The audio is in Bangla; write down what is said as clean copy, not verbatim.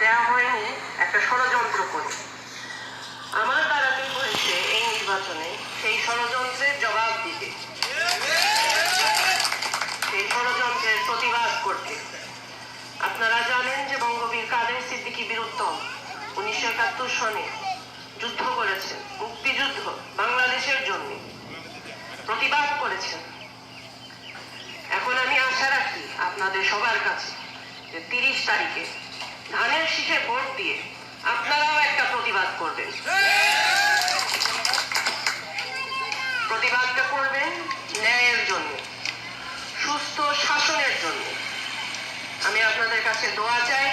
দেওয়া হয়নি একটা ষড়যন্ত্র করে আমার দ্বারাতেই হয়েছে এই নির্বাচনে সেই ষড়যন্ত্রের জবাব দিতে, সেই ষড়যন্ত্রের প্রতিবাদ করতে। আপনারা জানেন যে বঙ্গবীর কাদের সিদ্দিকী বীরুত্তম 1971 সনে যুদ্ধ করেছেন, মুক্তিযুদ্ধ বাংলাদেশের জন্য প্রতিবাদ করেছেন। এখন আমি আশা রাখি আপনাদের সবার কাছে যে 30 তারিখে ধানের শীষে ভোট দিয়ে আপনারাও একটা প্রতিবাদ করবেন। প্রতিবাদটা করবেন ন্যায়ের জন্য, সুস্থ শাসনের জন্য। আমি আপনাদের কাছে দোয়া চাই।